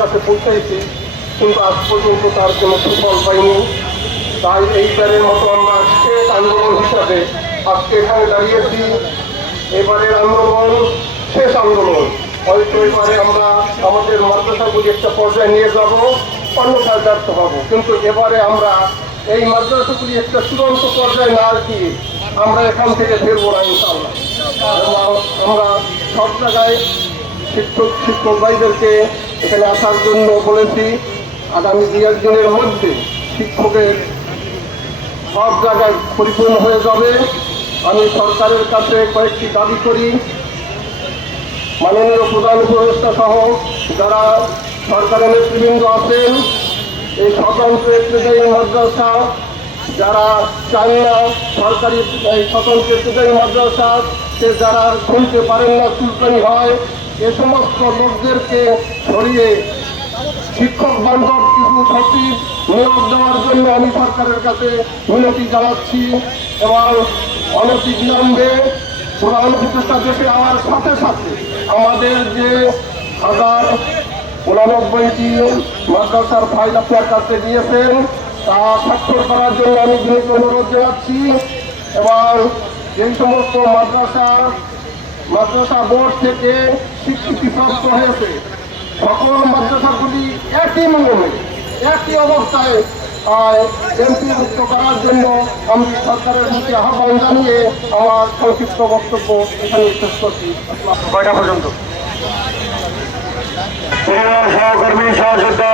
কাছে পৌঁছাইছি, কিন্তু আজ পর্যন্ত তার কোনো সুফল পাইনি। তাই এইবারের মতো আমরা শেষ আন্দোলন হিসাবে আজকে এখানে দাঁড়িয়েছি। এবারের আন্দোলন শেষ আন্দোলন। হয়তো এবারে আমরা আমাদের মাদ্রাসাগুলি একটা পর্যায়ে নিয়ে যাব, অন্যথায় ব্যর্থ হব। কিন্তু এবারে আমরা এই মাদ্রাসাগুলি একটা চূড়ান্ত পর্যায়ে না দিয়ে আমরা এখান থেকে ফিরবো না, ইনশাআল্লাহ। এবং আমরা সব জায়গায় শিক্ষক শিক্ষক ভাইদেরকে এখানে আসার জন্য বলেছি আগামী দু একদিনের মধ্যে শিক্ষকের সব জায়গায় পরিপূর্ণ হয়ে যাবে। আমি সরকারের কাছে কয়েকটি দাবি করি। মাননীয় প্রধান উপদেষ্টা সহ যারা সরকারের নেতৃবৃন্দ আছেন, এই স্বতন্ত্র ইত্তেদায়ী মাদ্রাসা, যারা চান না সরকারি, এই স্বতন্ত্র ইত্তেদায়ী মাদ্রাসা, সে যারা খুলতে পারেন না, চুলকানি হয় এ সমস্ত লোকদেরকে সরিয়ে শিক্ষক বান্ধব কিছু সচিব নিয়োগ দেওয়ার জন্য আমি সরকারের কাছে মিনতি জানাচ্ছি এবং অনতি বিলম্বে প্রধান উপদেষ্টা দেশে আমার সাথে সাথে আমাদের যে হাজার উনানব্বইটি মাদ্রাসার ফাইল আপনার কাছে দিয়েছেন, তা স্বাক্ষর করার জন্য আমি বিনীত অনুরোধ জানাচ্ছি। এবং যে সমস্ত মাদ্রাসা মাদ্রাসা বোর্ড থেকে স্বীকৃতিপ্রাপ্ত হয়েছে। সকল মাদ্রাসাগুলি একই নিয়মে একই অবস্থায় এমপিভুক্ত করার জন্য আমি সরকারের প্রতি আহ্বান জানিয়ে আমার সংক্ষিপ্ত বক্তব্য এখানে শেষ করছি। কয়টা পর্যন্ত? প্রিয় সহকর্মী সহযোদ্ধা